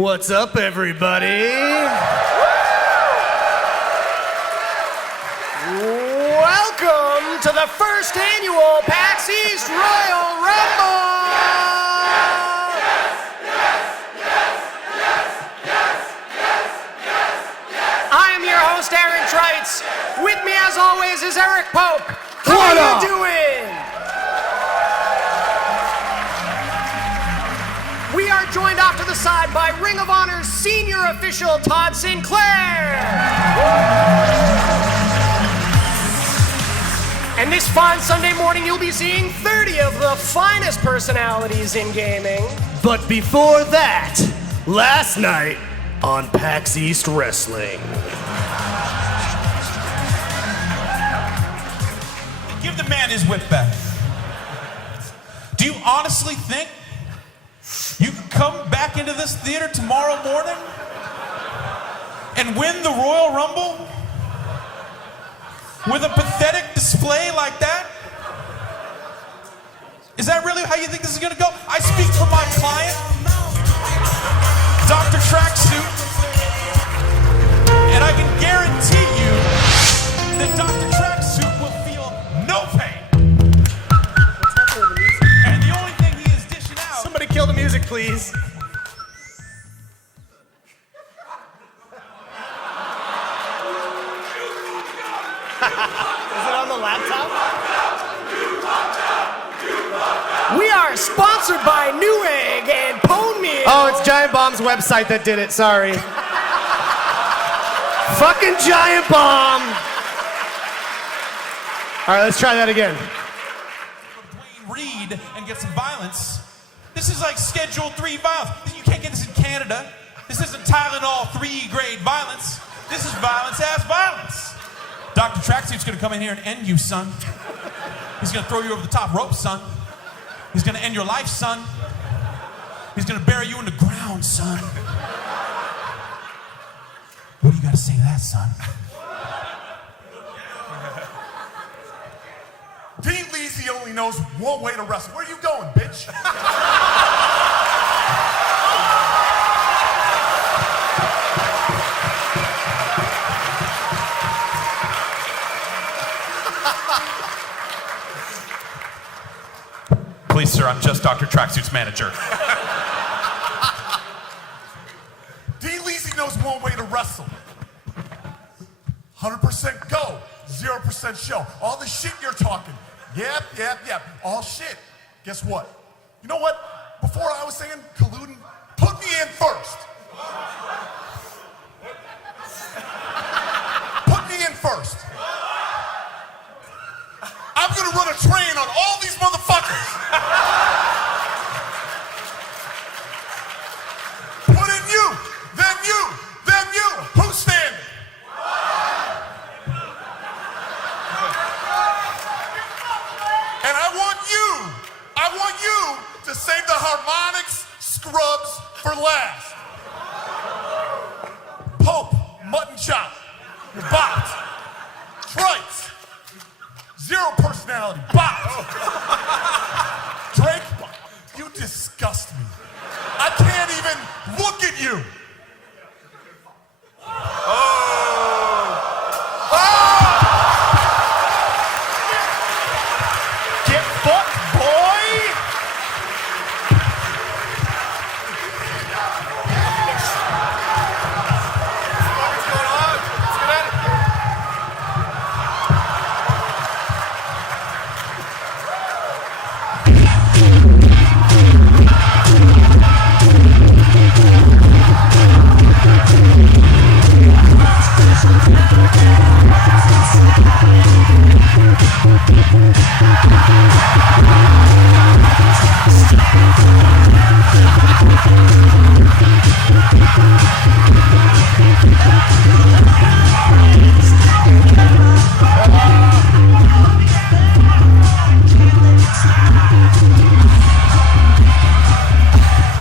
What's up, everybody? Welcome to the first annual PAX East Royal Rumble! I am your host, Aaron Trites. With me, as always, is Eric Pope. How are you doing? We are joined off to the side by Ring of Honor's senior official, Todd Sinclair. And this fine Sunday morning, you'll be seeing 30 of the finest personalities in gaming. But before that, last night on PAX East Wrestling. Give the man his whip back. Do you honestly think you can come back into this theater tomorrow morning and win the Royal Rumble with a pathetic display like that? Is that really how you think this is gonna go? I speak for my client, Dr. Tracksuit, and I can guarantee you that Dr. Tracksuit will feel no pain. And the only thing he is dishing out... Somebody kill the music, please. Is it on the laptop? We are sponsored by Newegg and Pone Meal. Oh, it's Giant Bomb's website that did it, sorry. Fucking Giant Bomb. All right, let's try that again. Dwayne Reed and get some violence. This is like Schedule 3 violence. You can't get this in Canada. This isn't Tylenol 3-grade violence. This is violence as violence. Dr. Tracksuit's gonna come in here and end you, son. He's gonna throw you over the top rope, son. He's gonna end your life, son. He's gonna bury you in the ground, son. What do you gotta say to that, son? Pete Leasy only knows one way to wrestle. Where you going, bitch? Please, sir, I'm just Dr. Tracksuit's manager. D. Leasy knows one way to wrestle. 100% go, 0% show. All the shit you're talking. Yep. All shit. Guess what? You know what? Before I was saying colluding, put me in first. Put me in first. I'm gonna run a train on all these motherfuckers. Put in you, then you, then you. Who's standing? And I want you to save the harmonics scrubs for last. Pope, mutton chop, you're bopped. Trites, zero personality, bopped. Drake, you disgust me. I can't even look at you. Get fucked, boy! What's going on? Let's get at it.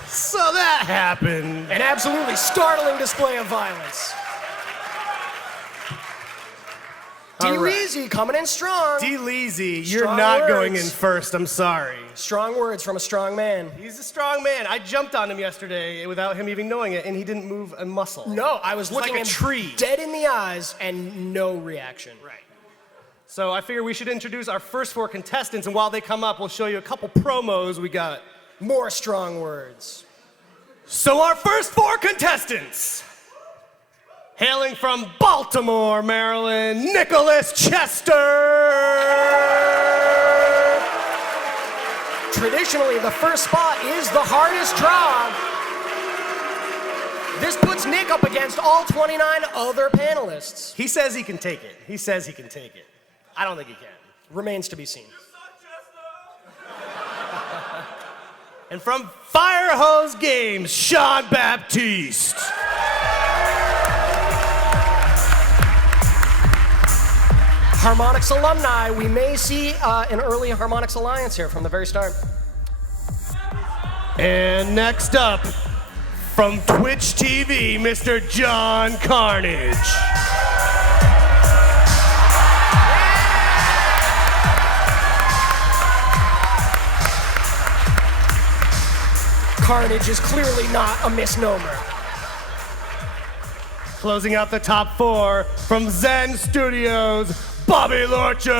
So that happened. An absolutely startling display of violence. D-Leezy coming in strong. D-Leezy, you're Strong not words. going in first. I'm sorry. Strong words from a strong man. He's a strong man. I jumped on him yesterday without him even knowing it, and he didn't move a muscle. No, I was He's looking like a him tree. dead in the eyes and no reaction. Right. So I figure we should introduce our first 4 contestants, and while they come up, we'll show you a couple promos we got. More strong words. So our first 4 contestants, hailing from Baltimore, Maryland, Nicholas Chester. Traditionally, the first spot is the hardest draw. This puts Nick up against all 29 other panelists. He says he can take it. He says he can take it. I don't think he can. Remains to be seen. And from Firehose Games, Sean Baptiste. Harmonix alumni, we may see an early Harmonix alliance here from the very start. And next up, from Twitch TV, Mr. John Carnage. Carnage is clearly not a misnomer. Closing out the top 4 from Zen Studios, Bobby Lorcher.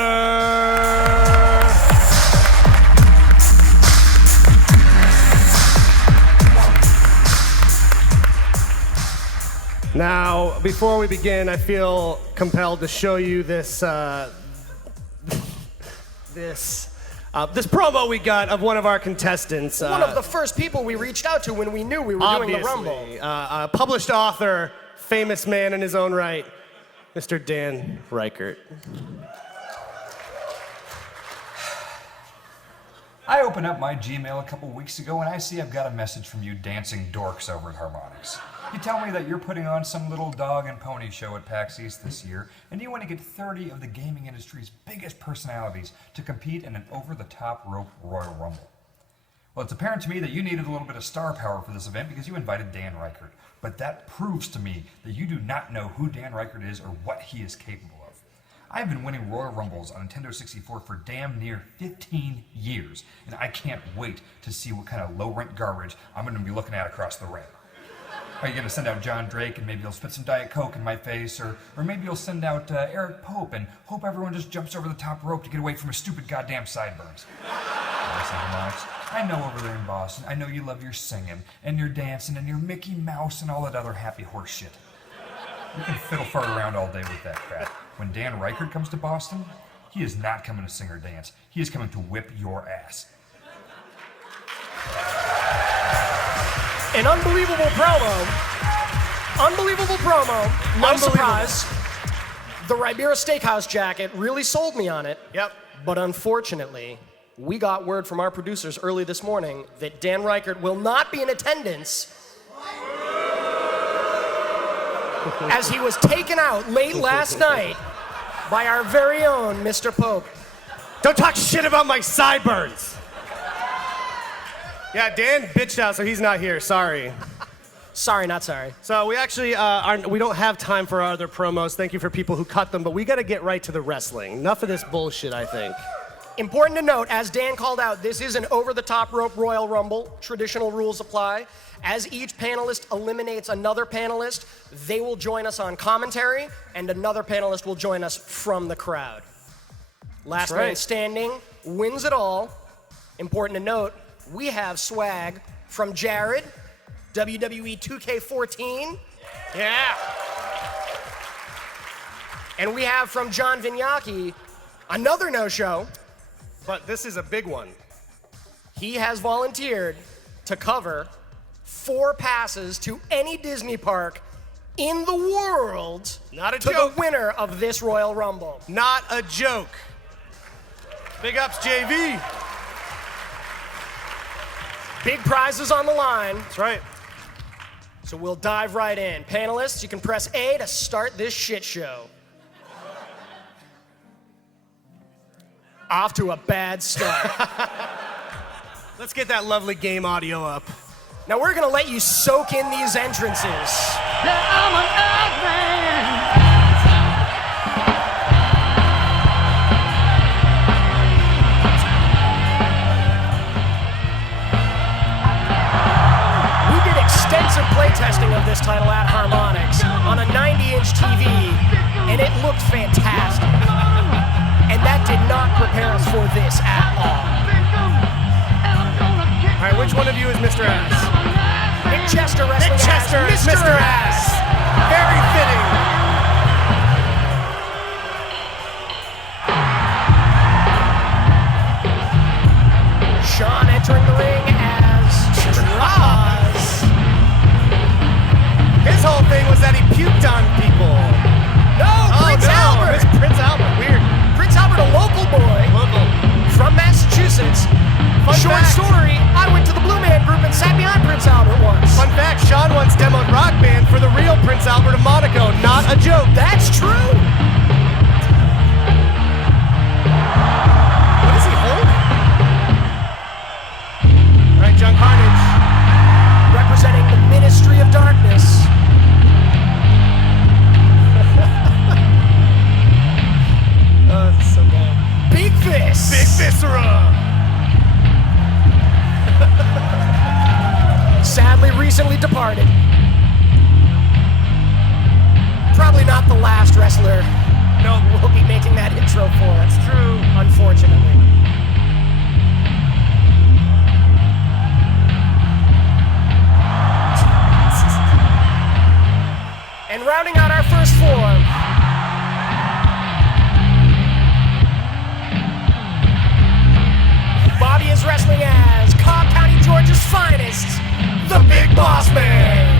Now, before we begin, I feel compelled to show you this this promo we got of one of our contestants. One of the first people we reached out to when we knew we were doing the Rumble. A published author, famous man in his own right, Mr. Dan Reichert. I opened up my Gmail a couple weeks ago and I see I've got a message from you dancing dorks over at Harmonix. You tell me that you're putting on some little dog and pony show at PAX East this year, and you want to get 30 of the gaming industry's biggest personalities to compete in an over-the-top rope Royal Rumble. Well, it's apparent to me that you needed a little bit of star power for this event because you invited Dan Reichert. But that proves to me that you do not know who Dan Reichert is or what he is capable of. I've been winning Royal Rumbles on Nintendo 64 for damn near 15 years, and I can't wait to see what kind of low-rent garbage I'm going to be looking at across the ring. Are you going to send out John Drake and maybe you'll spit some Diet Coke in my face? Or maybe you'll send out Eric Pope and hope everyone just jumps over the top rope to get away from his stupid goddamn sideburns? Listen, Harmonix, I know over there in Boston, I know you love your singing and your dancing and your Mickey Mouse and all that other happy horse shit. You can fiddle fart around all day with that crap. When Dan Reichert comes to Boston, he is not coming to sing or dance. He is coming to whip your ass. An unbelievable promo. Unbelievable promo. No surprise. The Ribera Steakhouse jacket really sold me on it. Yep. But unfortunately, we got word from our producers early this morning that Dan Reichert will not be in attendance as he was taken out late last night by our very own Mr. Pope. Don't talk shit about my sideburns. Yeah, Dan bitched out, so he's not here. Sorry. Sorry, not sorry. So we actually we don't have time for our other promos. Thank you for people who cut them, but we got to get right to the wrestling. Enough of this bullshit, I think. Important to note, as Dan called out, this is an over-the-top rope Royal Rumble. Traditional rules apply. As each panelist eliminates another panelist, they will join us on commentary, and another panelist will join us from the crowd. Last man standing wins it all. Important to note, we have swag from Jared, WWE 2K14. Yeah. And we have from John Vignacchi, another no-show. But this is a big one. He has volunteered to cover 4 passes to any Disney park in the world. Not a to joke. The winner of this Royal Rumble. Not a joke. Big ups, JV. Big prizes on the line. That's right. So we'll dive right in. Panelists, you can press A to start this shit show. Off to a bad start. Let's get that lovely game audio up. Now we're gonna let you soak in these entrances. I'm an earthman. exclusive playtesting of this title at Harmonix on a 90-inch TV, and it looked fantastic. And that did not prepare us for this at all. All right, which one of you is Mr. Ass? Nick Chester wrestling Nick Chester as is Mr. Ass. Very fitting. Sean entering the ring as Droz. His whole thing was that he puked on people. No, Prince Albert. It's Prince Albert. Weird. Prince Albert, a local boy Local. from Massachusetts. Fun Short fact. story, I went to the Blue Man Group and sat behind Prince Albert once. Fun fact, Sean once demoed Rock Band for the real Prince Albert of Monaco. Not a joke. That's true. What is he holding? All right, John Carnage. Representing the Ministry of Darkness. So bad. Big Fist. Big Viscera. Sadly recently departed. Probably not the last wrestler No, we'll be making that intro for. that's true. Unfortunately. And rounding out our first four, Bobby is wrestling as Cobb County, Georgia's finest, the Big Boss Man.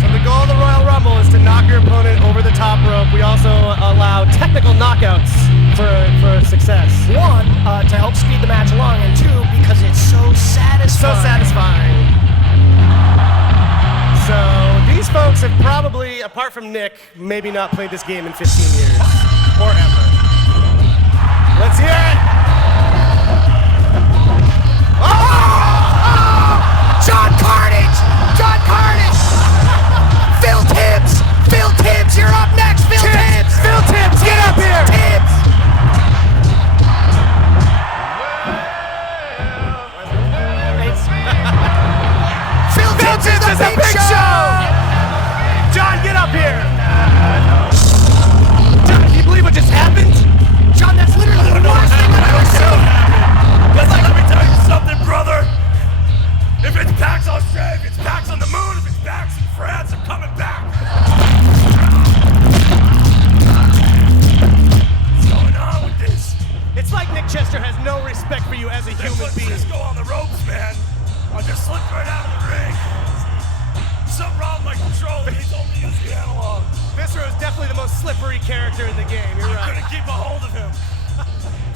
So the goal of the Royal Rumble is to knock your opponent over the top rope. We also allow technical knockouts for success. One, to help speed the match along, and two, because it's so satisfying. So satisfying. So these folks have probably, apart from Nick, maybe not played this game in 15 years. Or ever. Let's hear it! John Carnage! John Carnage! Phil Tibbs! Phil Tibbs, you're up next! Phil Tibbs! Phil Tibbs, get up here! Tibbs! Phil Tibbs is the big show! John, get up here! John, can you believe what just happened? John, that's literally the worst thing I've ever seen! Let me tell you something, brother. If it's PAX Australia, if it's PAX on the moon, if it's PAX in France, I'm coming back. What's going on with this? It's like Nick Chester has no respect for you as a They human put being. Cisco on the ropes, man. I just slipped right out of the ring. Something wrong with my controller. He told me to use the analog. Viscera is definitely the most slippery character in the game. You're I right. couldn't keep a hold of him.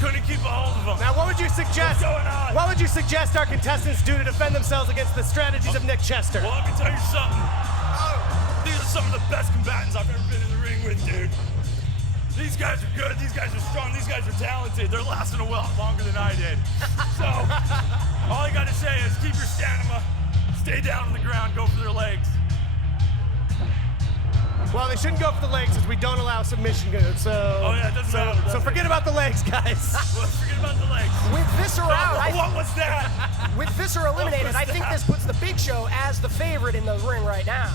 Couldn't keep a hold of him. Now, what would you suggest? What's going on? What would you suggest our contestants do to defend themselves against the strategies of Nick Chester? Well, let me tell you something. These are some of the best combatants I've ever been in the ring with, dude. These guys are good. These guys are strong. These guys are talented. They're lasting a while longer than I did. So, all I gotta say is keep your stamina, stay down on the ground, go for their legs. Well, they shouldn't go for the legs because we don't allow submission goods. So, Oh, yeah, it doesn't matter, does so it? forget about the legs, guys. Well, forget about the legs. With Viscera out, What was that? with Viscera eliminated, was I think that? this puts the Big Show as the favorite in the ring right now.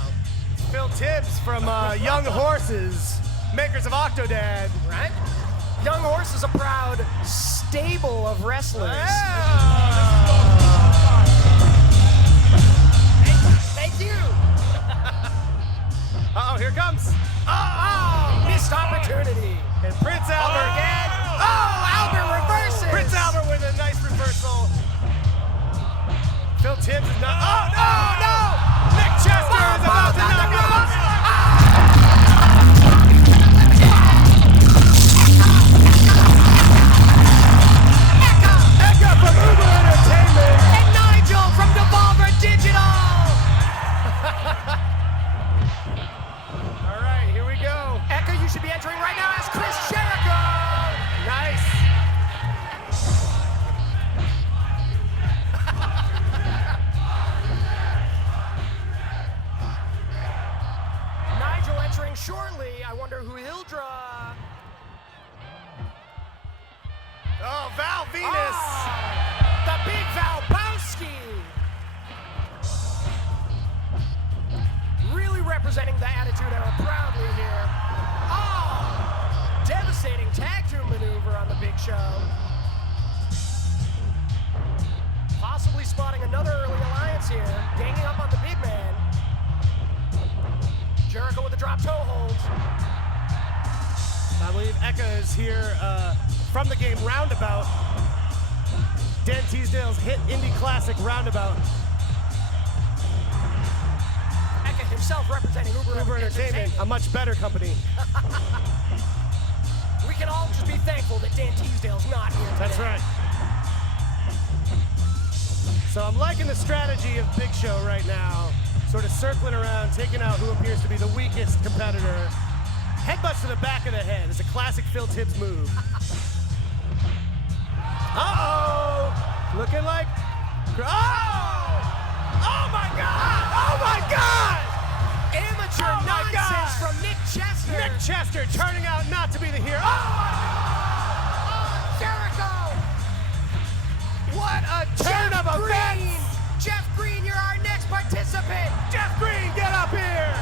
Phil Tibbs from Young Horses, makers of Octodad. Right? Young Horse is a proud stable of wrestlers. Thank you. Uh-oh, here comes. Oh, missed opportunity. And Prince Albert again. Oh, Albert reverses. Prince Albert with a nice reversal. Phil Tibbs is not. Oh, no! Nick Chester is about to knock him out. Eka from Uber Entertainment. And Nigel from Devolver Digital. All right, here we go. Eka, you should be entering right now as Chris Jericho. Nice. Oh, Val Venus. The big Valbowski. Really representing the Attitude Era proudly here. Oh, devastating tag team maneuver on the Big Show. Possibly spotting another early alliance here, ganging up on the big man. Jericho with the drop toe holds. I believe Eka is here from the game Roundabout. Dan Teasdale's hit indie classic Roundabout. Eka himself representing Uber Entertainment, a much better company. We can all just be thankful that Dan Teasdale's not here today. That's right. So I'm liking the strategy of Big Show right now, sort of circling around, taking out who appears to be the weakest competitor. Headbutts to the back of the head. It's a classic Phil Tibbs move. Uh-oh! Looking like... Oh! Oh my God! Oh my God! Amateur Oh my nonsense God! from Nick Chester. Nick Chester turning out not to be the hero. Oh, Jericho! What a turn of events! Jeff Green, you're our next participant. Jeff Green, get up here!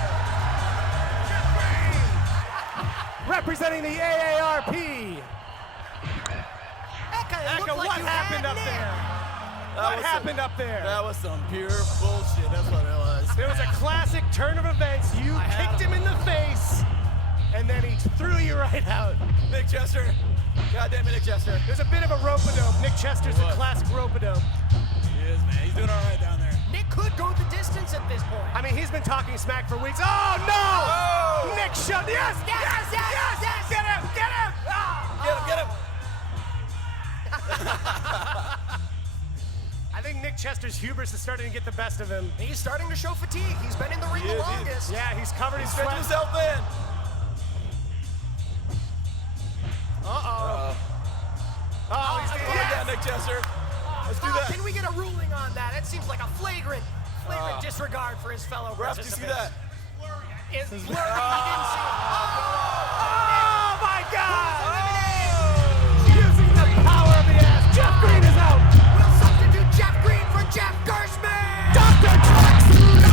Jeff Green! Representing the AARP. Eka, what happened up there? What happened up there? That was some pure bullshit. That's what it was. It was a classic turn of events. You kicked him in the face, and then he threw you right out. Nick Chester. Goddamn it, Nick Chester. There's a bit of a rope-a-dope. Nick Chester's a classic rope-a-dope. He is, man. He's doing all right down there. Nick could go the distance at this point. I mean, he's been talking smack for weeks. Oh, no! Oh! Nick shut. Yes! Yes! Get him! Get him! Oh! Get him! I think Nick Chester's hubris is starting to get the best of him. He's starting to show fatigue. He's been in the ring the longest. Yeah, he's covered in Stretch sweat. himself in. Uh-oh. Oh, he's doing Yeah, Nick Chester. Let's do that. Can we get a ruling on that? That seems like a flagrant disregard for his fellow Ref, do you see that? It's blurry. He didn't see it. Oh, my God! Using the power of the ass. Jeff Green is out. We'll substitute Jeff Green for Jeff Gershman. Dr. Tracksuit.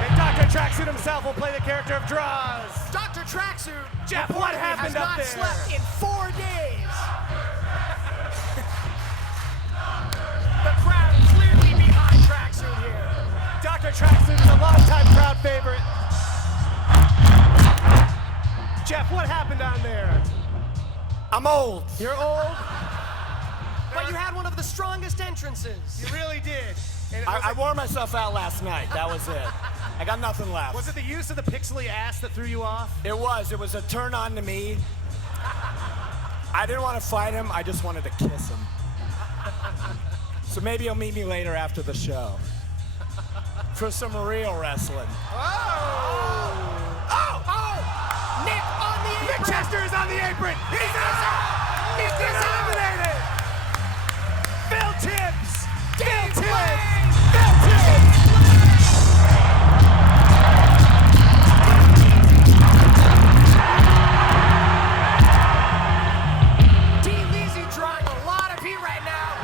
And Dr. Tracksuit himself will play the character of Draws. Dr. Tracksuit. Jeff, what happened up there? Has not slept in 4 days. The crowd clearly behind Tracksuit here. Dr. Tracksuit is a longtime crowd favorite. Jeff, what happened down there? I'm old. You're old? But you had one of the strongest entrances. You really did. And I wore myself out last night. That was it. I got nothing left. was it the use of the pixely ass that threw you off? It was. It was a turn on to me. I didn't want to fight him. I just wanted to kiss him. So maybe he'll meet me later after the show. For some real wrestling. Nick on the apron. Nick Chester is on the apron. He's eliminated. Phil Tibbs. Phil Tibbs. Phil Tibbs. D-Leezy drawing a lot of heat right now.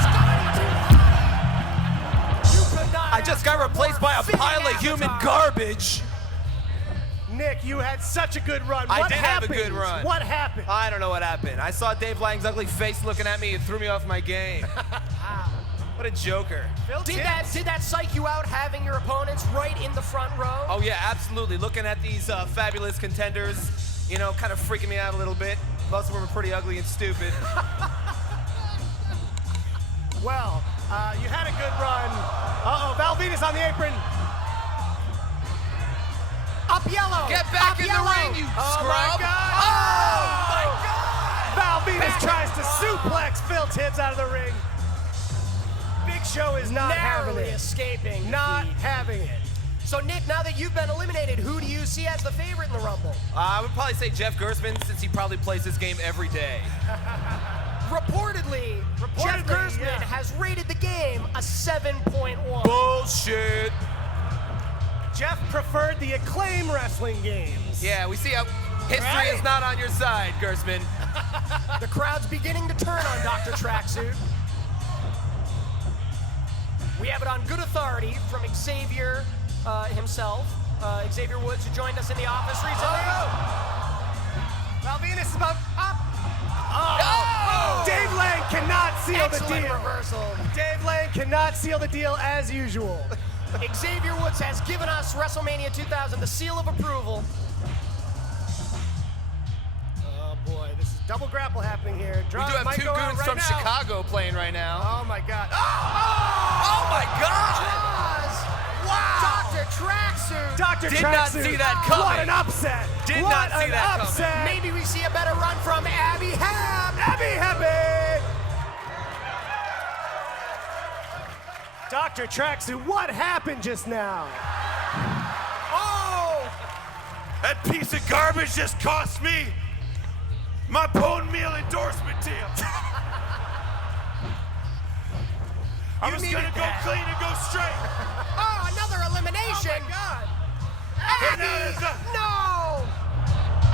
Scotty too hot. You could not I just got replaced by a pile of human garbage. Nick, you had such a good run. I What did have a happened? good run. What happened? I don't know what happened. I saw Dave Lang's ugly face looking at me and threw me off my game. What a joker. Did that psych you out having your opponents right in the front row? Oh yeah, absolutely. Looking at these fabulous contenders, you know, kind of freaking me out a little bit. Most of them are pretty ugly and stupid. Well, you had a good run. Uh-oh, Val Venus on the apron. Up yellow. Get back Up in yellow. the ring, you Oh, scrub. my God. Oh my God. Val Venus tries to suplex Phil Tibbs out of the ring. Big Show is not having Narrowly it. escaping Not defeat. having it. So Nick, now that you've been eliminated, who do you see as the favorite in the Rumble? I would probably say Jeff Gershman, since he probably plays this game every day. Reportedly, Jeff Gershman yeah. has rated the game a 7.1. Bullshit. Jeff preferred the Acclaim wrestling games. Yeah, we see how History is not on your side, Gersman. The crowd's beginning to turn on Dr. Tracksuit. We have it on good authority from Xavier himself. Xavier Woods, who joined us in the office recently. Malvinus is about up. Oh. Dave Lang cannot seal the Excellent deal. reversal. Dave Lang cannot seal the deal as usual. Xavier Woods has given us WrestleMania 2000 the seal of approval. Oh boy, this is double grapple happening here. We do have two goons from Chicago playing right now. Oh my God. Oh my God! Jaws! Wow! Dr. Tracksuit! Dr. Did not Tracksuit. see that coming. What an upset. Did what not see an that coming. upset. Maybe we see a better run from Abby Ham. Abby Happy. Dr. Tracksuit, what happened just now? Oh! That piece of garbage just cost me my bone meal endorsement deal. I was gonna go clean and go straight. Oh, another elimination. Oh my God. Abby! No!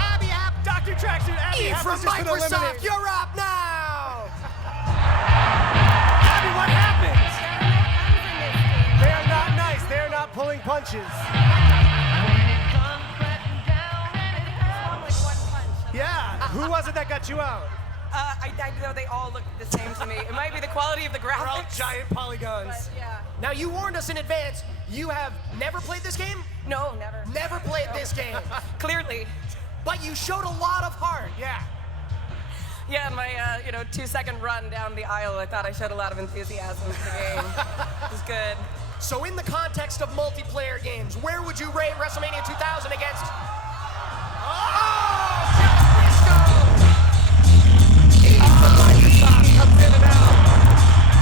Abby Ham. Dr. Tracksuit, Abby Eve from Happy's just been Microsoft, eliminated. you're up now! Abby, what happened? They are not nice. They are not pulling punches. Yeah. Who was it that got you out? I know they all look the same to me. It might be the quality of the They're all graphics. giant polygons. But yeah. Now, you warned us in advance. You have never played this game? No, never. Never played this game. Clearly. But you showed a lot of heart. Yeah. Yeah, in my 2-second run down the aisle, I thought I showed a lot of enthusiasm for the game. It was good. So in the context of multiplayer games, where would you rate WrestleMania 2000 against... Oh! Microsoft comes in and out.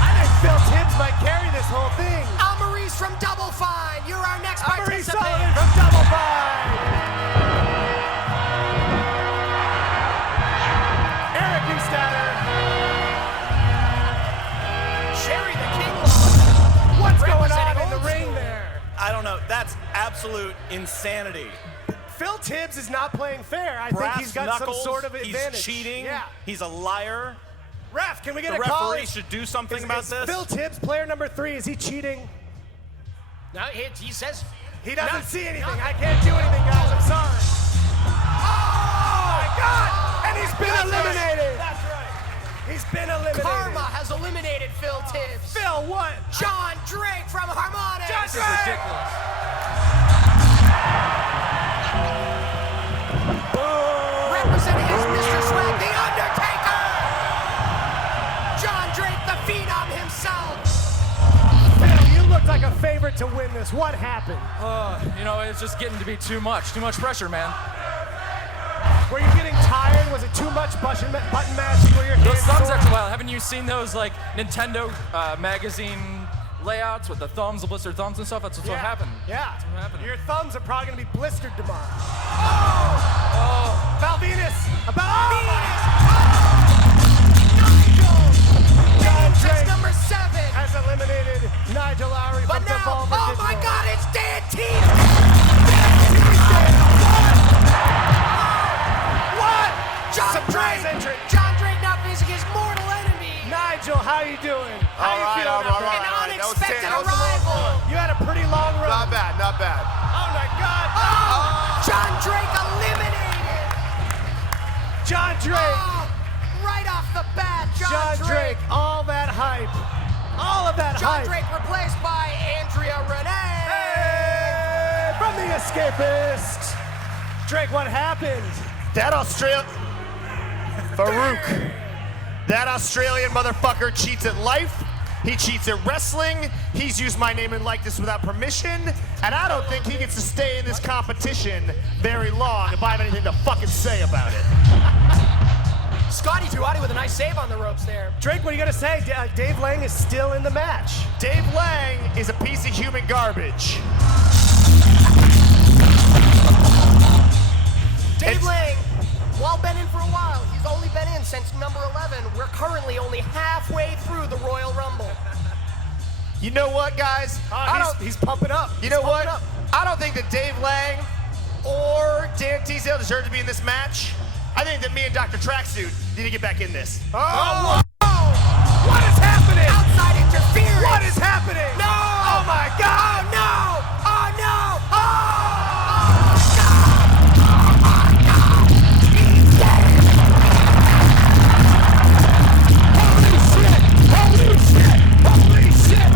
I think Phil Tibbs might carry this whole thing. Maurice from Double Fine, you're our next Maurice participant. Sullivan from Double Fine. Eric Newstatter. Sherry the King Law. What's going on Representing in the old ring school. there? I don't know. That's absolute insanity. Phil Tibbs is not playing fair. I think he's got some sort of advantage. He's cheating. Yeah. He's a liar. Ref, can we get The a call? referee should do something about Is this. Phil Tibbs, player number 3, is he cheating? No, he says... He doesn't No, see anything. no. I can't do anything, guys. I'm sorry. Oh, my God! And he's been eliminated. That's right. He's been eliminated. Karma has eliminated Phil Tibbs. Phil, what? John Drake from Harmonics. John This is Drake! ridiculous. Representing as Mr. Swag, The Undertaker. John Drake, the Phenom himself. Phil, you look like a favorite to win this. What happened? It's just getting to be too much pressure, man. Were you getting tired? Was it too much button mashing where your Those hands thumbs sore? after a while. Haven't you seen those like Nintendo magazine layouts with the thumbs, the blistered thumbs and stuff? That's what happened. Yeah. That's what happened. Your thumbs are probably going to be blistered tomorrow. Oh! Valvinus! About Venus. John Princess Drake number 7. has eliminated Nigel Lowry But from now, Devolver oh my Digital. God, it's Dan T. What? John Surprise Drake. entrant. John Drake now facing his mortal enemy. Nigel, how you doing? How All you right, feeling all after right, that? all An right. That was unexpected that was a little arrival. fun. You had a pretty long run. Not bad, not bad. Oh my God. Oh, John Drake eliminated. John Drake. Oh, right off the bat, John Drake. All that hype. All of that John hype. Drake replaced by Andrea Renee. Hey, from the Escapist. Drake, what happened? That Farouk. That Australian motherfucker cheats at life. He cheats at wrestling. He's used my name and likeness without permission. And I don't think he gets to stay in this competition very long if I have anything to fucking say about it. Scotty Duati with a nice save on the ropes there. Drake, what are you going to say? Dave Lang is still in the match. Dave Lang is a piece of human garbage. Dave Lang, while been in for a while, he's only been in since number 11. We're currently only halfway through the Royal Rumble. You know what, guys? He's pumping up. You know what? I don't think that Dave Lang or Dan Teasdale deserves to be in this match. I think that me and Dr. Tracksuit need to get back in this. Oh, what is happening? Outside interference. What is happening? No! Oh my God! Oh no! Oh no! Oh! Holy shit!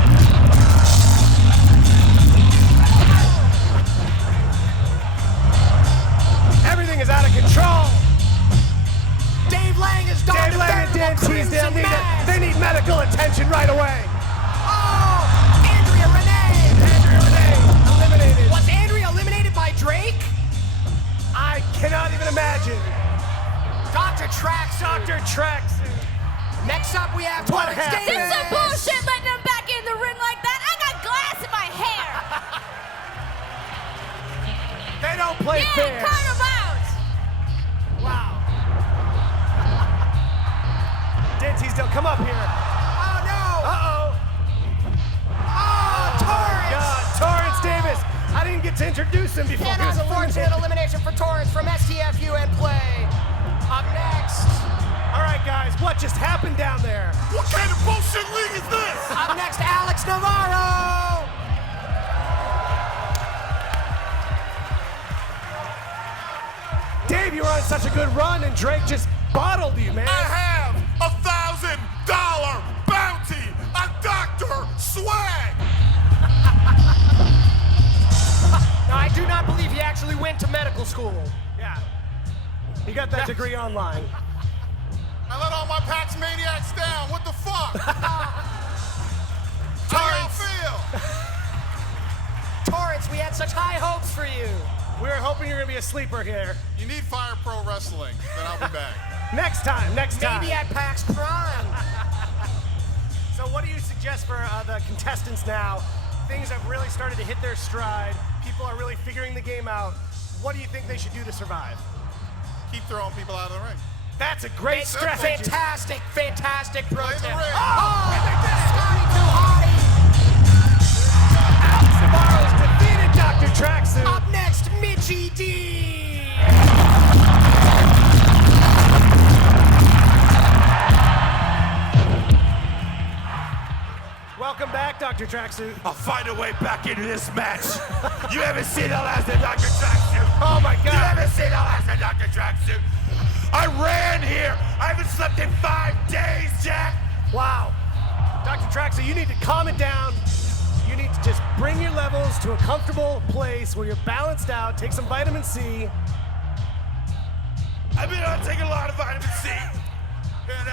Everything is out of control. Dave Lang is gone Dave to Lang and Dan veritable Teasdale crimson mass. they need medical attention right away. Oh! Andrea Renee! Andrea Renee eliminated. Was Andrea eliminated by Drake? I cannot even imagine. Dr. Tracksuit. Dr. Tracksuit. Next up, we have What Torrance happened? Davis. This is some bullshit letting them back in the ring like that. I got glass in my hair. They don't play Yeah, fair. cut them out. Wow. Dan Teasdale, come up here. Oh no! Uh-oh. Oh, Torrance! God, Torrance Davis. I didn't get to introduce him before. An He was unfortunate eliminated. elimination for Torrance from STFU and Play. Up next. All right, guys, what just happened down there? What kind of bullshit league is this? Up next, Alex Navarro. Dave, you were on such a good run, and Drake just bottled you, man. I have $1,000 bounty on Dr. Swag. Now, I do not believe he actually went to medical school. Yeah. He got that degree online. I let all my PAX maniacs down. What the fuck? How y'all feel? Torrance, we had such high hopes for you. We were hoping you were going to be a sleeper here. You need Fire Pro Wrestling, then I'll be back. Next time. Maybe at PAX Prime. So what do you suggest for the contestants now? Things have really started to hit their stride. People are really figuring the game out. What do you think they should do to survive? Keep throwing people out of the ring. That's a great strategy. Fantastic, fantastic pro Play the tip. ring. Oh, Scotty too hottie. Alex Navarro's defeated Dr. Tracksuit. Up next, Mitchie D. Welcome back, Dr. Tracksuit. I'll find a way back into this match. You haven't seen the last of Dr. Tracksuit. Oh my You God. haven't seen the last of Dr. Tracksuit. I ran here. I haven't slept in 5 days, Jack. Wow. Dr. Tracksuit, you need to calm it down. You need to just bring your levels to a comfortable place where you're balanced out. Take some vitamin C. I've been taking a lot of vitamin C. And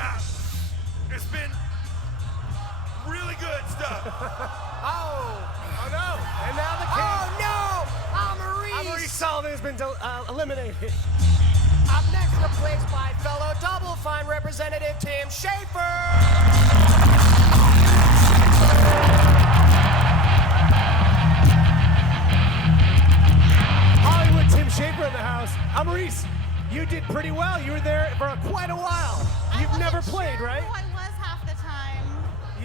it's been really good stuff. Oh no. And now the Oh king. no. Maurice Sullivan has been eliminated. Up next, replaced by fellow Double Fine representative Tim Schafer. Hollywood Tim Schafer in the house. Maurice, you did pretty well. You were there for quite a while. You've never played, right? I was half the time.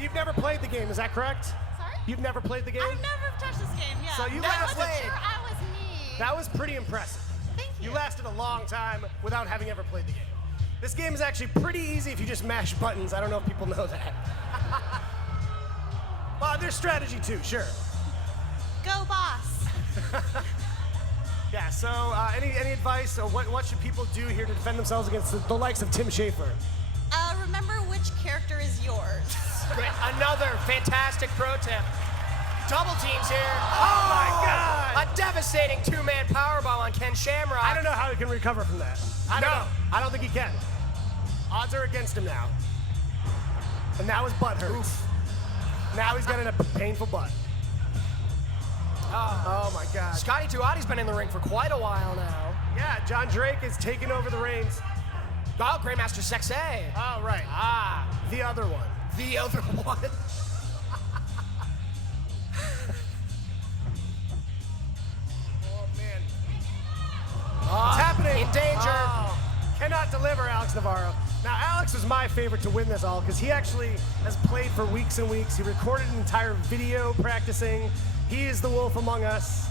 You've never played the game, is that correct? Sorry? You've never played the game? I've never touched this game, yeah. So you I lasted- wasn't sure I was me. That was pretty impressive. Thank you. You lasted a long time without having ever played the game. This game is actually pretty easy if you just mash buttons. I don't know if people know that. Well, there's strategy too, sure. Go boss. Yeah, so any advice? Or what should people do here to defend themselves against the likes of Tim Schafer? Remember which character is yours. Great. Another fantastic pro tip. Double teams here. Oh my God! A devastating two-man powerbomb on Ken Shamrock. I don't know how he can recover from that. I don't know. I don't think he can. Odds are against him now. And now his butt hurts. Now he's got a painful butt. Oh my God. Scotty Tuati's been in the ring for quite a while now. Yeah, John Drake is taking over the reins. Oh, Grandmaster Sexay. Oh, right. Ah, The other one. the other one. Oh, man. Oh, It's happening. In danger. Oh, cannot deliver, Alex Navarro. Now, Alex was my favorite to win this all because he actually has played for weeks and weeks. He recorded an entire video practicing. He is the wolf among us.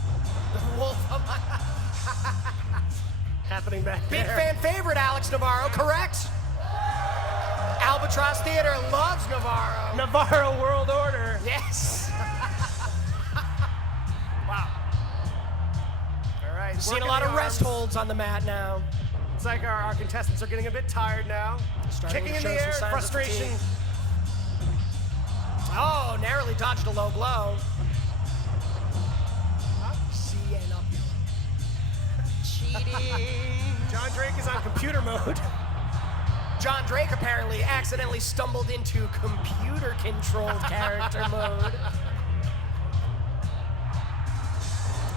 Wolf. happening back Big there. fan favorite, Alex Navarro, correct? Albatross Theater loves Navarro. Navarro World Order. Yes. Wow. All right. Seeing a working lot the of rest arms. holds on the mat now. It's like our contestants are getting a bit tired now. Starting Kicking to in show the some air, signs of frustration. fatigue. Oh, narrowly dodged a low blow. CN up. Cheating. John Drake is on computer mode. John Drake apparently accidentally stumbled into computer-controlled character mode.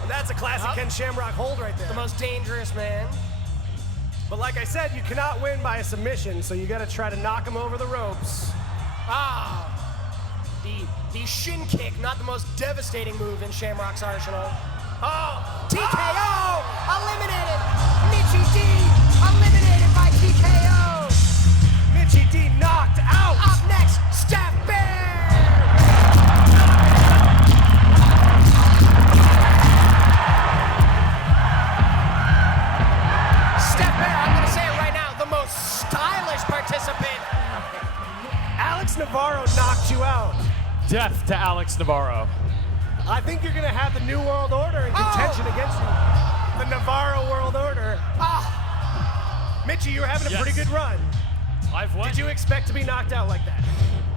And that's a classic Ken Shamrock hold right there. The most dangerous man. But like I said, you cannot win by a submission, so you got to try to knock him over the ropes. Ah, the shin kick, not the most devastating move in Shamrock's arsenal. Oh, TKO, eliminated. Mitchie D, eliminated by TKO. Mitchie D knocked out. Up next, Steph Bear. Steph Bear, I'm gonna say it right now, the most stylish participant. Alex Navarro knocked you out. Death to Alex Navarro. I think you're going to have the New World Order in contention against you. The Navarro World Order. Mitchie, you were having a pretty good run. I've won. Did you expect to be knocked out like that?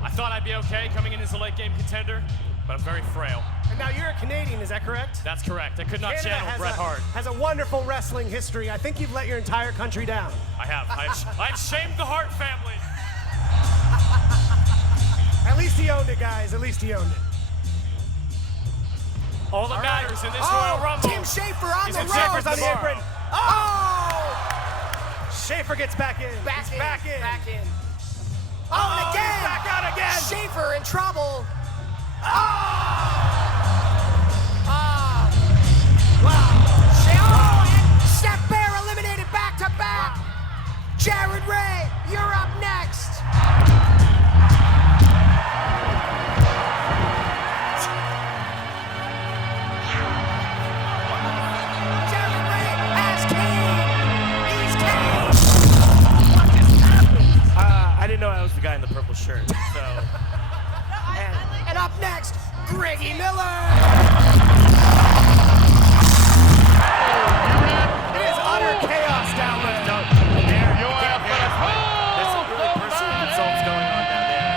I thought I'd be okay coming in as a late game contender, but I'm very frail. And now you're a Canadian, is that correct? That's correct. I could not Canada channel Bret Hart. has a wonderful wrestling history. I think you've let your entire country down. I have. I've shamed the Hart family. At least he owned it, guys. At least he owned it. All that matters in this Royal Rumble. Tim Schafer on the Tim ropes. Schafer's on the Navarro. apron. Schafer gets back in. Back He's in. back in. Back in. Oh, and again. He's back out again. Schafer in trouble. And Steph Bear eliminated back to back. Jared Ray, you're up next. Jared Ray has Kane. He's Kane. I didn't know I was the guy in the purple shirt, so. And up next, Greggy Miller. It is utter chaos down there. There's some really personal insults going on down there.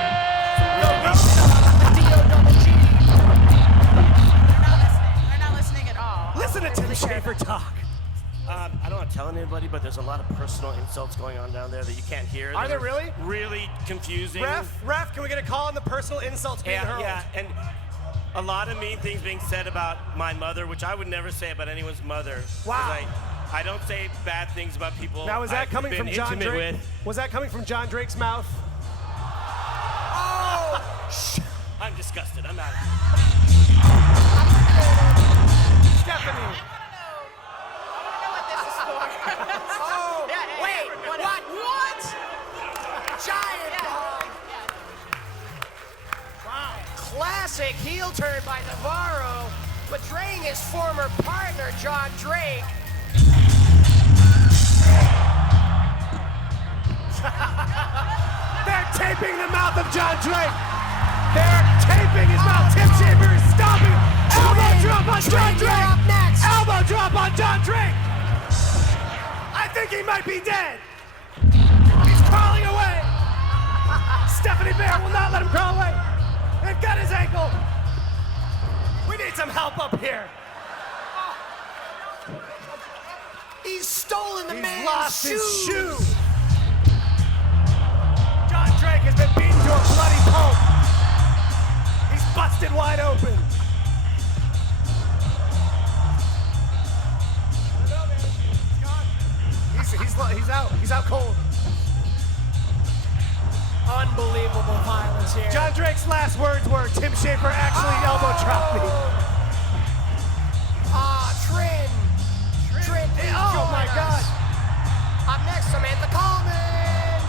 They're not listening at all. Listen to Tim Schafer talk. I don't want to tell anybody, but there's a lot of personal insults going on down there that you can't hear. Are that there really? Really confusing. Ref, can we get a call on the personal insults being hurled? Yeah, and a lot of mean things being said about my mother, which I would never say about anyone's mother. 'Cause Wow. I don't say bad things about people. Now, was that I've coming been from John intimate Drake? with. Was that coming from John Drake's mouth? I'm disgusted. I'm out. Stephanie. Wait, what? Giant dog. Wow. Classic heel turn by Navarro, betraying his former partner, John Drake. They're taping the mouth of John Drake. They're taping his mouth. Tim Schafer is stomping. Elbow drop on John Drake, you're Drake. up next. Elbow drop on John Drake. I think he might be dead. He's crawling away. Stephanie Bear will not let him crawl away. They've got his ankle. We need some help up here. He's stolen the He's man's lost his shoe. shoes. John Drake has been beaten to a bloody pulp. He's busted wide open. He's out. He's out cold. Unbelievable violence here. John Drake's last words were, Tim Schafer actually elbow dropped me. Trin, please Oh join my us. God. Up next, Samantha Coleman.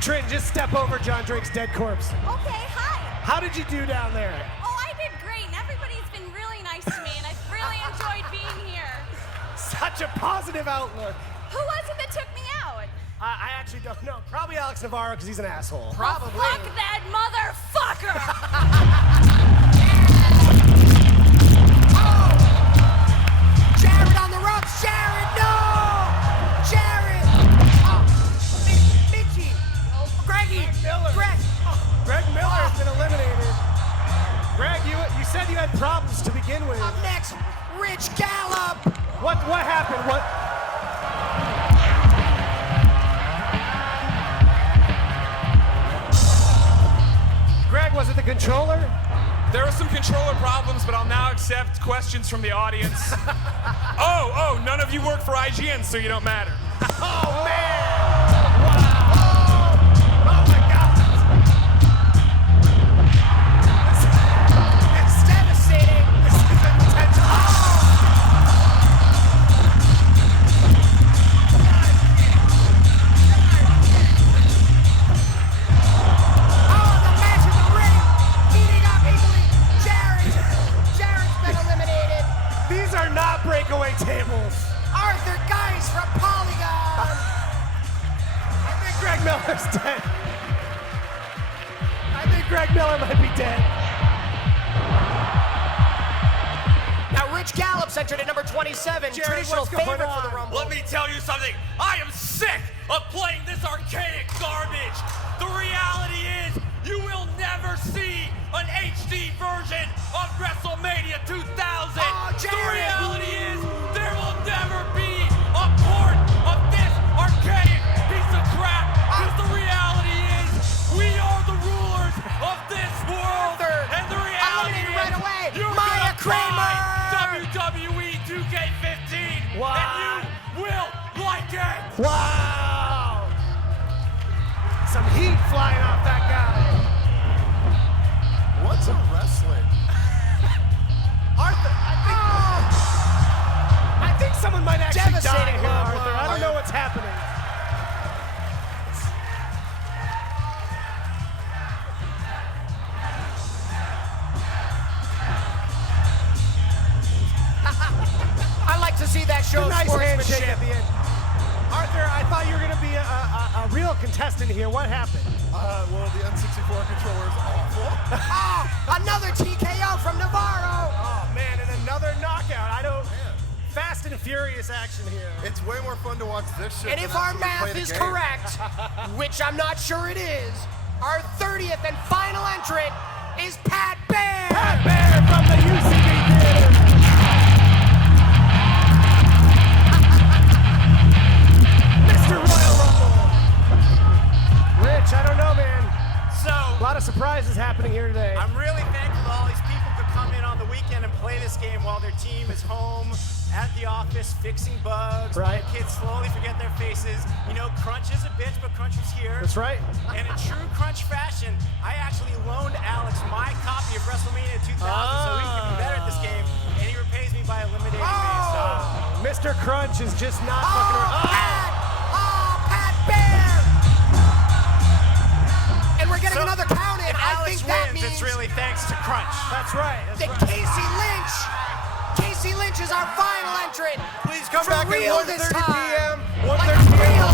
Trin, just step over John Drake's dead corpse. Okay, hi. How did you do down there? Oh, I did great, and everybody's been really nice to me, and I've really Such a positive outlook. Who was it that took me out? I actually don't know. Probably Alex Navarro because he's an asshole. Probably. Fuck that motherfucker! Jared on the ropes. Jared, no! Jared! Mickey! Greggy! Greg Miller has been eliminated. Greg, you said you had problems to begin with. Up next, Rich Gallup! What happened? What? Greg, was it the controller? There are some controller problems, but I'll now accept questions from the audience. Oh, none of you work for IGN, so you don't matter. Oh, man! Wow! Oh, my God! It's devastating! This is intense. Oh, the match in the ring! Heating up easily! Jared's been eliminated! These are not breakaway tables. Arthur Geis from Polygon! I think Greg Miller's dead. I think Greg Miller might be dead. Now, Rich Gallup's entered at number 27, Jared, traditional what's going favorite for on? the Rumble. Let me tell you something. I am sick of playing this archaic garbage. The reality is, you will never see an HD version of WrestleMania 2000. Oh, the Jared. reality is, there will never be a port of this archaic piece of crap. Because the reality is, we are the rulers of this world. Arthur, And the reality eliminated is, right away. you're Maya gonna Kramer. buy WWE 2K15. Wow. And you will like it. Wow! Some heat flying off that guy. What's a wrestling? Arthur, I think someone might actually die Devastating here, love, Arthur. I don't know what's happening. I like to see that show A nice handshake sportsmanship. at the end. Arthur, I thought you were going to be a real contestant here. What happened? Well, the N64 controller is awful. Oh, another TKO from Navarro. Oh, man, and another knockout. I don't... Fast and furious action here. It's way more fun to watch this shit And than if our actually play math the is game. correct, which I'm not sure it is, our 30th and final entrant is Pat Bear. Pat Bear from the UCB Theater. Mr. Royal Rumble. Rich, I don't know, man. So, A lot of surprises happening here today. I'm really thankful all these people could come in on the weekend and play this game while their team is home at the office fixing bugs. Right. While the kids slowly forget their faces. You know, Crunch is a bitch, but Crunch is here. That's right. And in true Crunch fashion, I actually loaned Alex my copy of WrestleMania 2000 so he could be better at this game, and he repays me by eliminating me. So, Mr. Crunch is just not fucking around. Pat Bear. And we're getting another count in. if I Alex think that wins, means it's really thanks to Crunch. That's right. that Casey Lynch is our final entrant. Please come For back real at this 1:30 time. p.m. Like 1:30 a p.m. real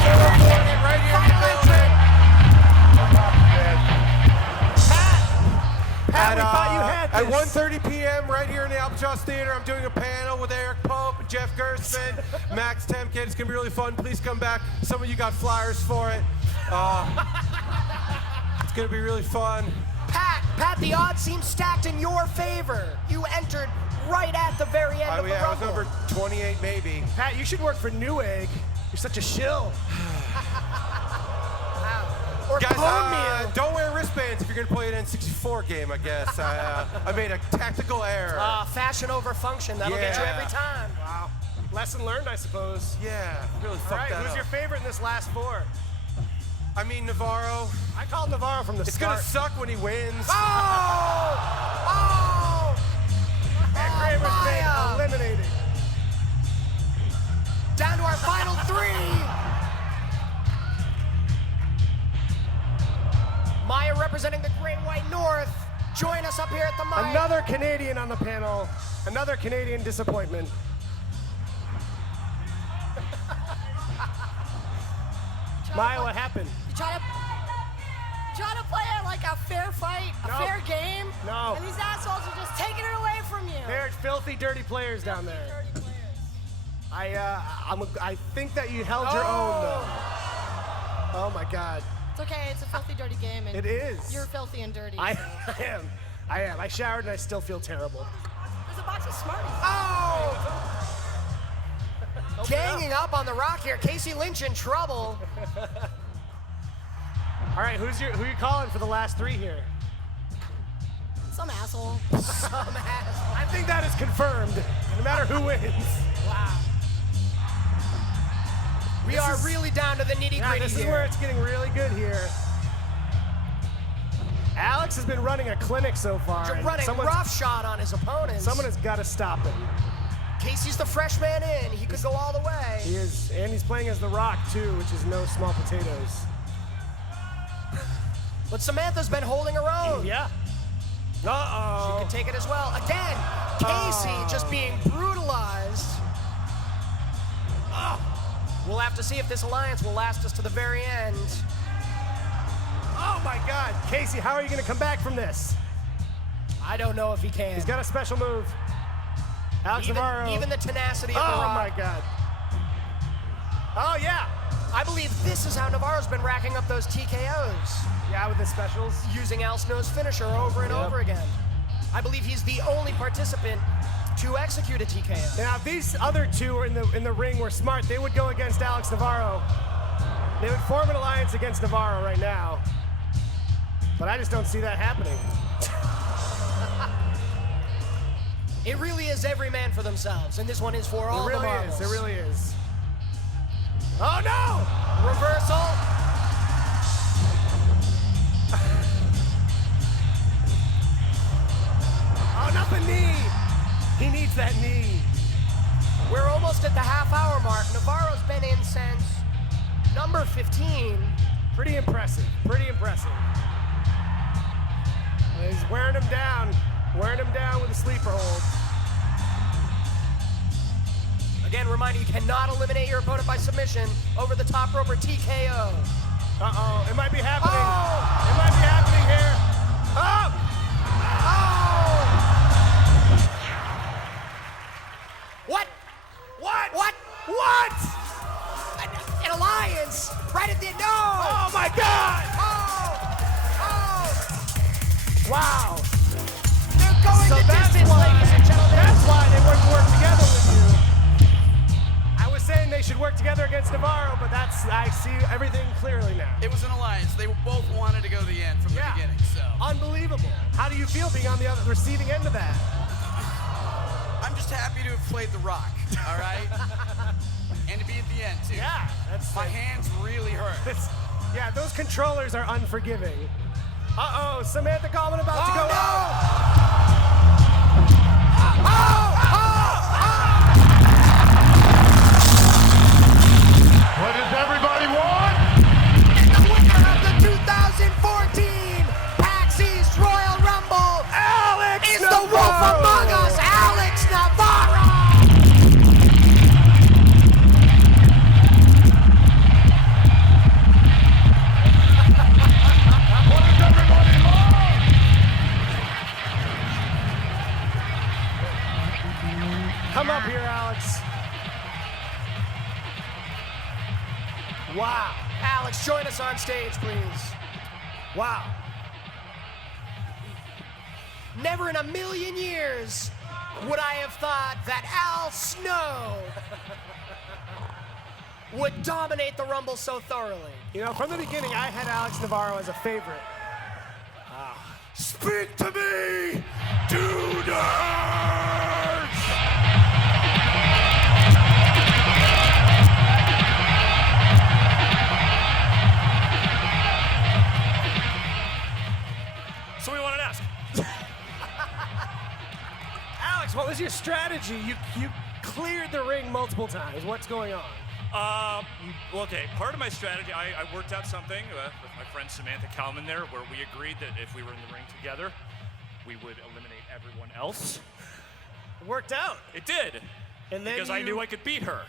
right here in final the entrant. Pat, we thought you had At this. 1:30 p.m. right here in the Albatross Theater, I'm doing a panel with Eric Pope, Jeff Gerstmann, Max Temkin. It's gonna be really fun. Please come back. Some of you got flyers for it. It's gonna be really fun. Pat, the odds seem stacked in your favor. You entered right at the very end of the I was Rumble. number 28 maybe. Pat, you should work for Newegg. You're such a shill. Or Guys, Cornmeal. don't wear wristbands if you're gonna play an N64 game, I guess. I made a tactical error. Fashion over function. That'll get you Yeah. every time. Wow. Lesson learned, I suppose. Yeah, really All fucked right, that who's up. your favorite in this last four? I mean, Navarro. I called Navarro from the It's start. gonna suck when he wins. Oh! And Kramer's been Maya. eliminated. Down to our final three. Maya representing the Great White North. Join us up here at the mic. Another Canadian on the panel. Another Canadian disappointment. Maya, what happened? You try to play it like a fair fight, a fair game. No. And these assholes are just taking it away from you. They're filthy, dirty players down there. Dirty players. I think that you held your own, though. Oh, my God. It's okay. It's a filthy, dirty game. And It is. You're filthy and dirty. I so. am. I showered and I still feel terrible. There's a box of Smarties. Oh! Ganging up on the Rock here. Casey Lynch in trouble. All right, who you calling for the last three here? Some asshole. I think that is confirmed, no matter who wins. Wow. We are really down to the nitty-gritty Yeah, this is where it's getting really good here. Alex has been running a clinic so far. and running someone's- roughshod on his opponents. Someone has got to stop him. Casey's the fresh man in. He could go all the way. He is, and he's playing as The Rock, too, which is no small potatoes. But Samantha's been holding her own. Yeah. Uh-oh. She could take it as well. Again, Casey just being brutalized. We'll have to see if this alliance will last us to the very end. Oh, my God. Casey, how are you going to come back from this? I don't know if he can. He's got a special move. Alex Navarro. Even the tenacity of The Oh, Rock. my God. Oh, yeah. I believe this is how Navarro's been racking up those TKOs. Yeah, with the specials. Using Al Snow's finisher over and over again. I believe he's the only participant to execute a TKO. Now, if these other two are in the ring were smart, they would go against Alex Navarro. They would form an alliance against Navarro right now. But I just don't see that happening. It really is every man for themselves, and this one is for all It really the marbles. is. It really is. Oh, no! Reversal. Oh, not the knee. He needs that knee. We're almost at the half-hour mark. Navarro's been in since number 15. Pretty impressive. Pretty impressive. He's wearing him down. Wearing him down with a sleeper hold. Again, reminder, you cannot eliminate your opponent by submission, over the top rope, or TKO. Uh-oh, it might be happening. Oh! It might be happening here. Oh! What? What? What? What? An alliance! Right at the... No! Oh, my God! Oh! Wow. They're going So the that's distance, why, ladies and gentlemen. that's why they wouldn't work together with you. I was saying they should work together against Navarro, but I see everything clearly now. It was an alliance. They both wanted to go to the end from the beginning, so. Unbelievable. How do you feel being on the receiving end of that? I'm just happy to have played The Rock, all right? And to be at the end, too. Yeah, My hands really hurt. Yeah, those controllers are unforgiving. Uh-oh, Samantha Coleman about to go out. What does everybody want? And the winner of the 2014 PAX East Royal Rumble Alex is the Wolf Among Us, Alex Navarro! What does everybody want? Come up here, Alex. Wow. Alex, join us on stage, please. Wow. Never in a million years would I have thought that Al Snow would dominate the Rumble so thoroughly. You know, from the beginning, I had Alex Navarro as a favorite. Speak to me, Duders! So we wanted to ask. Alex, what was your strategy? You cleared the ring multiple times. What's going on? Well, okay, part of my strategy, I worked out something with my friend Samantha Kalman there, where we agreed that if we were in the ring together, we would eliminate everyone else. It worked out. It did. And then because I knew I could beat her.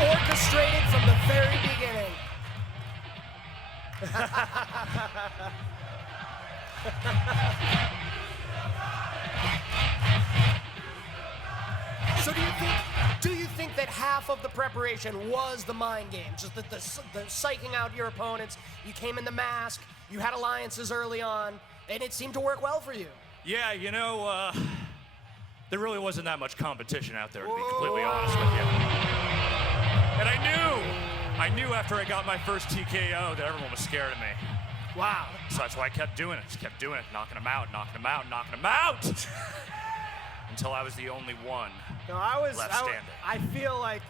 orchestrated from the very beginning. So do you think that half of the preparation was the mind game? Just the psyching out your opponents? You came in the mask, you had alliances early on, and it seemed to work well for you. Yeah, you know, there really wasn't that much competition out there, to be completely honest with you. And I knew after I got my first TKO that everyone was scared of me. Wow. So that's why I kept doing it, knocking them out, until I was the only one left standing. I feel like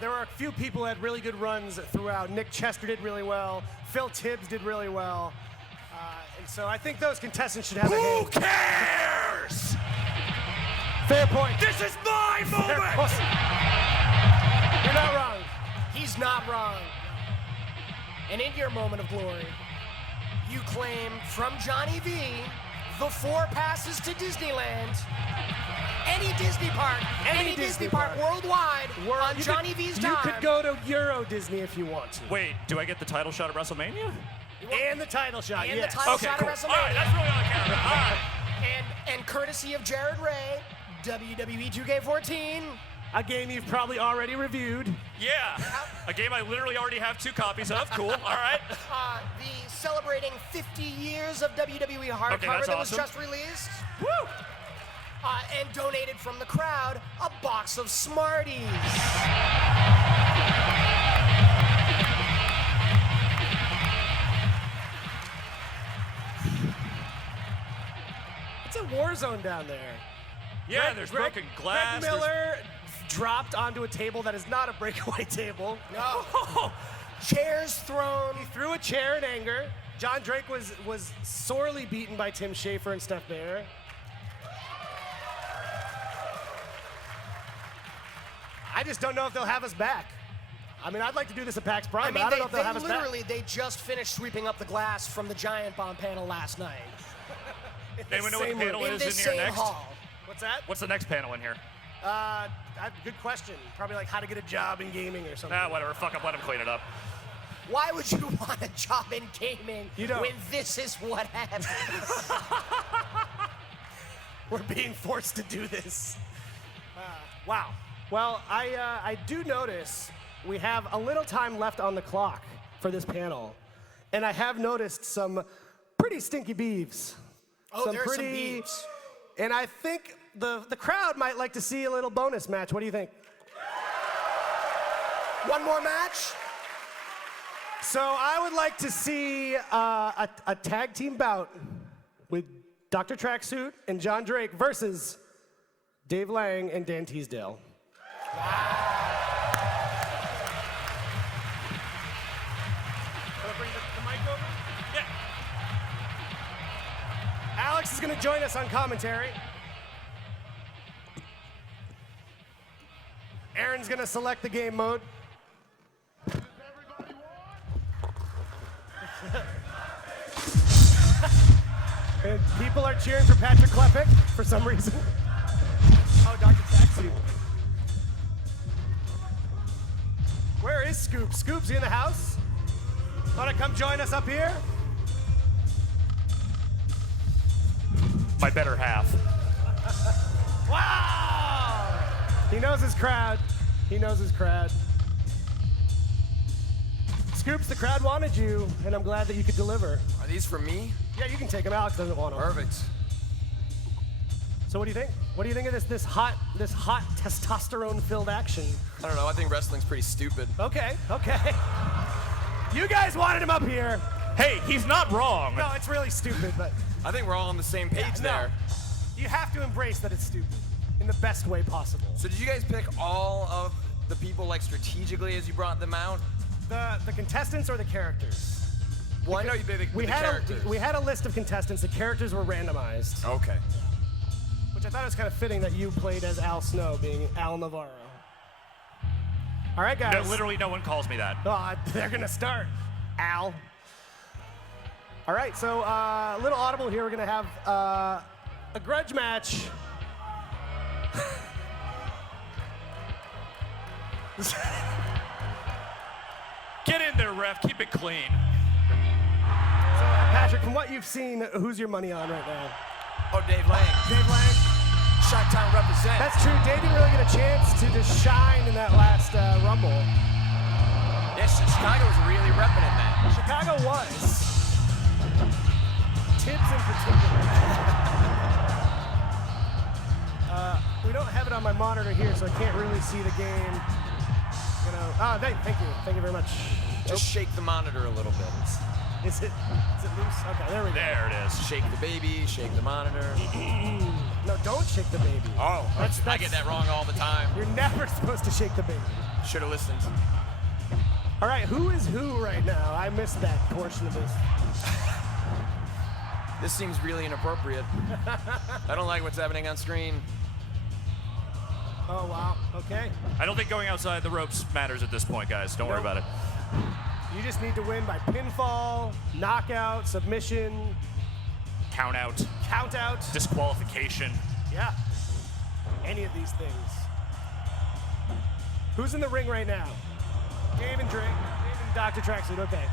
there were a few people who had really good runs throughout. Nick Chester did really well. Phil Tibbs did really well. And so I think those contestants should have a hand. Who cares? Fair point. This is my moment! You're not wrong. He's not wrong. And in your moment of glory, you claim from Johnny V the 4 passes to Disneyland. Any Disney park worldwide on Johnny V's dime. You could go to Euro Disney if you want to. Wait, do I get the title shot at WrestleMania? And the title shot, and yes. the title Okay, shot cool. at WrestleMania. All right, that's really all I care about. All right. And courtesy of Jared Ray, WWE 2K14. A game you've probably already reviewed. Yeah, a game I literally already have 2 copies of. Cool, all right. The celebrating 50 years of WWE hardcover Okay, that's that awesome. was just released. Woo! And donated from the crowd, a box of Smarties. It's a war zone down there. Yeah, there's broken glass. Greg Miller dropped onto a table that is not a breakaway table. No. Chairs thrown. He threw a chair in anger. John Drake was sorely beaten by Tim Schafer and Steph Baer. I just don't know if they'll have us back. I mean, I'd like to do this at PAX Prime, but I don't know if they'll have us back. They just finished sweeping up the glass from the Giant Bomb panel last night. Anyone know what the panel in is this in here same next? hall. What's that? What's the next panel in here? Good question. Probably like how to get a job in gaming or something. Whatever. Fuck up. Let him clean it up. Why would you want a job in gaming when this is what happens? We're being forced to do this. Wow. Well, I do notice we have a little time left on the clock for this panel. And I have noticed some pretty stinky beeves. Oh, there are some beeves. And I think the crowd might like to see a little bonus match. What do you think? One more match? So I would like to see a tag team bout with Dr. Tracksuit and John Drake versus Dave Lang and Dan Teasdale. Wow. Can I bring the mic over? Yeah. Alex is going to join us on commentary. Aaron's going to select the game mode. And people are cheering for Patrick Klepek for some reason. Oh, Dr. Tracksuit. Where is Scoop? Scoop's in the house? Want to come join us up here? My better half. Wow! He knows his crowd. He knows his crowd. Scoops, the crowd wanted you, and I'm glad that you could deliver. Are these for me? Yeah, you can take them. Alex doesn't want them. Perfect. So what do you think? What do you think of this hot testosterone-filled action? I don't know. I think wrestling's pretty stupid. Okay. You guys wanted him up here. Hey, he's not wrong. No, it's really stupid, but I think we're all on the same page there. You have to embrace that it's stupid in the best way possible. So did you guys pick all of the people like strategically as you brought them out? The contestants or the characters? Well, I know you did the characters. We had a list of contestants. The characters were randomized. Okay. Which I thought it was kind of fitting that you played as Al Snow, being Al Navarro. All right, guys. No, literally no one calls me that. Oh, they're going to start, Al. All right, so a little audible here. We're going to have a grudge match. Get in there, ref. Keep it clean. So, Patrick, from what you've seen, who's your money on right now? Oh, Dave Lang. Dave Lang? Chi-Town represent. That's true. Dave didn't really get a chance to just shine in that last Rumble. Yes, Chicago was really repping it, man. Chicago was. Tibbs in particular. We don't have it on my monitor here, so I can't really see the game. Thank you. Thank you very much. Just shake the monitor a little bit. Is it loose? Okay, there we go. There it is. Shake the baby, shake the monitor. No, don't shake the baby. Oh, I get that wrong all the time. You're never supposed to shake the baby. Should have listened. All right, who is who right now? I missed that portion of this. This seems really inappropriate. I don't like what's happening on screen. Oh, wow. Okay. I don't think going outside the ropes matters at this point, guys. Don't worry about it. You just need to win by pinfall, knockout, submission, Count out. Disqualification. Yeah. Any of these things. Who's in the ring right now? Dave and Drake. Dave and Dr. Tracksuit. Okay.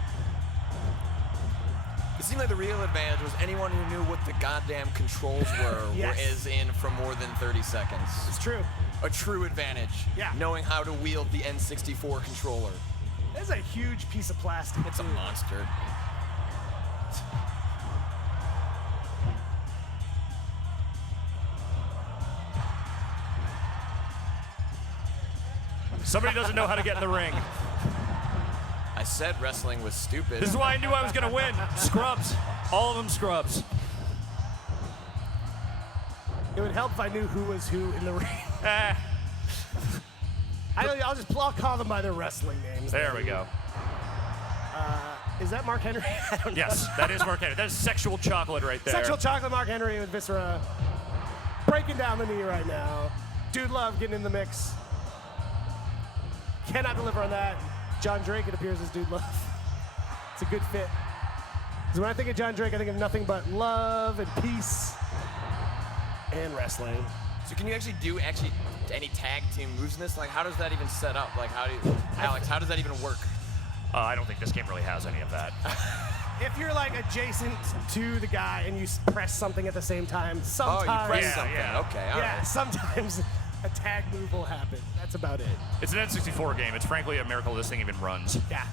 It seemed like the real advantage was anyone who knew what the goddamn controls were is in for more than 30 seconds. It's true. A true advantage. Yeah. Knowing how to wield the N64 controller. That's a huge piece of plastic. It's a monster. Somebody doesn't know how to get in the ring. I said wrestling was stupid. This is why I knew I was going to win. Scrubs. All of them scrubs. It would help if I knew who was who in the ring. I'll call them by their wrestling names. There we go. Is that Mark Henry? I don't know. Yes, that is Mark Henry. That is sexual chocolate right there. Sexual chocolate Mark Henry with Viscera breaking down the knee right now. Dude Love getting in the mix. Cannot deliver on that. John Drake, it appears, as Dude Love. It's a good fit. Because when I think of John Drake, I think of nothing but love and peace and wrestling. So can you actually do any tag team moves in this? Like, how does that even set up? Like, Alex, how does that even work? I don't think this game really has any of that. If you're like adjacent to the guy and you press something at the same time, sometimes. Oh, you press something. Yeah. Okay, all right. Sometimes a tag move will happen. That's about it. It's an N64 game. It's frankly a miracle this thing even runs. Yeah.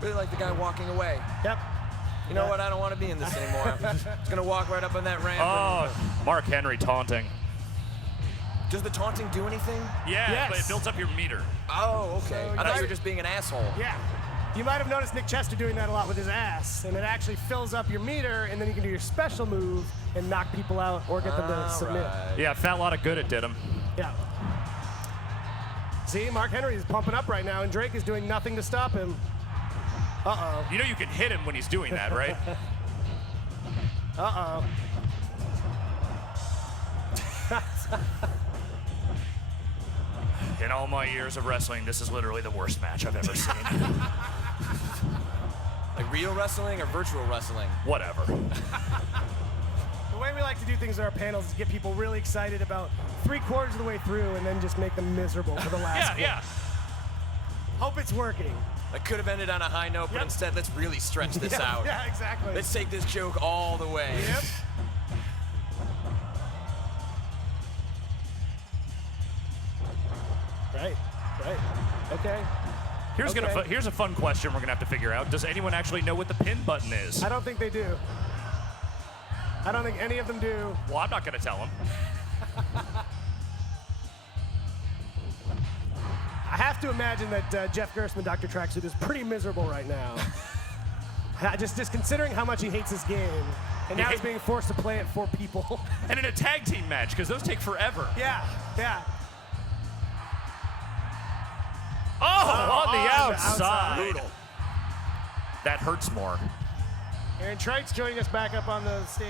Really like the guy walking away. Yep. You know what? I don't want to be in this anymore. I'm just gonna walk right up on that ramp. Oh, Mark Henry taunting. Does the taunting do anything? Yeah, Yes. but it builds up your meter. Oh, okay. So I thought you were just being an asshole. Yeah. You might have noticed Nick Chester doing that a lot with his ass, and it actually fills up your meter, and then you can do your special move and knock people out or get them to submit. Right. Yeah, Fat Lotta Good it did him. Yeah. See, Mark Henry is pumping up right now, and Drake is doing nothing to stop him. Uh-oh. You know you can hit him when he's doing that, right? Uh-oh. In all my years of wrestling, this is literally the worst match I've ever seen. Like real wrestling or virtual wrestling? Whatever. The way we like to do things in our panels is get people really excited about 3/4 of the way through and then just make them miserable for the last Yeah. Hope it's working. I could have ended on a high note, but instead, let's really stretch this out. Yeah, exactly. Let's take this joke all the way. Yep. Right. Okay. Here's a fun question we're gonna have to figure out. Does anyone actually know what the pin button is? I don't think they do. I don't think any of them do. Well, I'm not gonna tell them. I have to imagine that Jeff Gerstmann, Dr. Tracksuit, is pretty miserable right now. just considering how much he hates this game. And now he's being forced to play it for people. And in a tag team match, because those take forever. Yeah. Oh, on the outside. Brutal. That hurts more. Aaron Trite's joining us back up on the stage.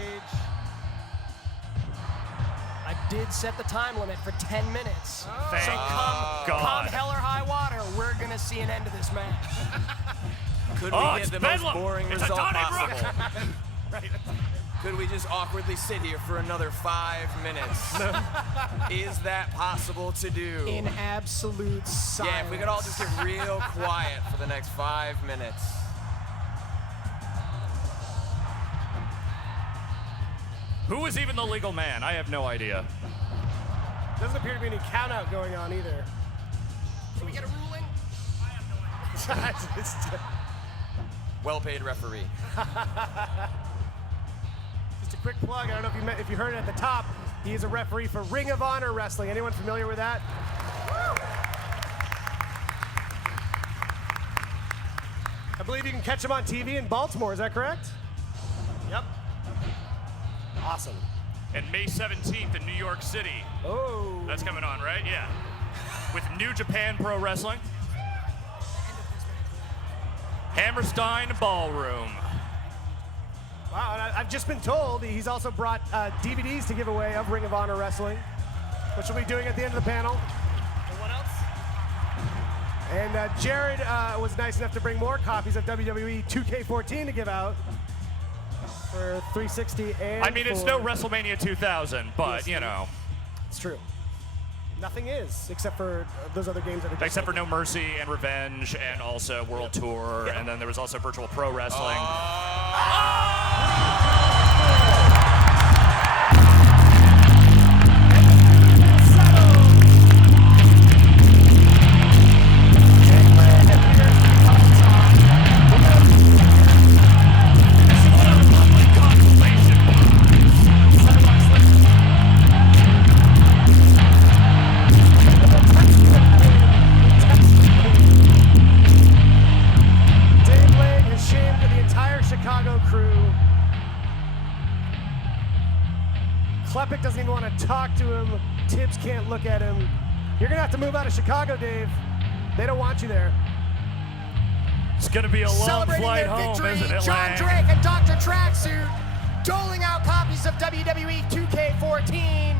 I did set the time limit for 10 minutes. Thank So God. come hell or high water, we're going to see an end to this match. Could we get the most boring It's result a Donnybrook. possible? Could we just awkwardly sit here for another 5 minutes? Is that possible to do? In absolute silence. Yeah, if we could all just get real quiet for the next 5 minutes. Who is even the legal man? I have no idea. Doesn't appear to be any count out going on either. Can we get a ruling? Well-paid referee. Just a quick plug. I don't know if you heard it at the top. He is a referee for Ring of Honor Wrestling. Anyone familiar with that? I believe you can catch him on TV in Baltimore. Is that correct? Yep. Awesome. And May 17th in New York City. Oh. That's coming on, right? Yeah. With New Japan Pro Wrestling. Hammerstein Ballroom. Wow, and I've just been told he's also brought DVDs to give away of Ring of Honor Wrestling, which we'll be doing at the end of the panel. And what else? And Jared was nice enough to bring more copies of WWE 2K14 to give out for 360 and I mean, it's no WrestleMania 2000, but, you know. It's true. Nothing is, except for those other games that are just Except for No Mercy and Revenge and also World Tour, and then there was also Virtual Pro Wrestling. Klepek doesn't even want to talk to him. Tibbs can't look at him. You're going to have to move out of Chicago, Dave. They don't want you there. It's going to be a long Celebrating flight their home, victory, isn't it, John Lang? Drake and Dr. Tracksuit doling out copies of WWE 2K14.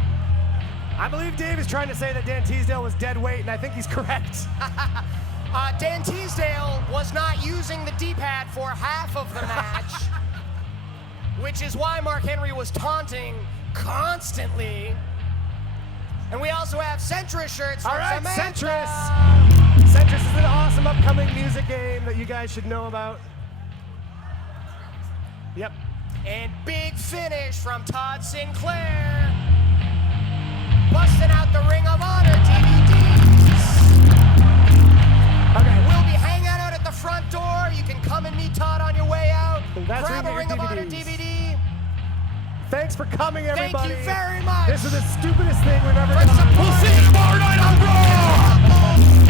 I believe Dave is trying to say that Dan Teasdale was dead weight, and I think he's correct. Dan Teasdale was not using the D-pad for half of the match, which is why Mark Henry was taunting constantly. And we also have Centris shirts. All right, Samantha. Centris. Centris is an awesome upcoming music game that you guys should know about. Yep. And big finish from Todd Sinclair. Busting out the Ring of Honor DVDs. Okay. We'll be hanging out at the front door. You can come and meet Todd on your way out. That's Grab a Ring of Honor DVDs. DVD. Thanks for coming, everybody. Thank you very much. This is the stupidest thing we've ever For done. supporting. We'll see you tomorrow night on Raw!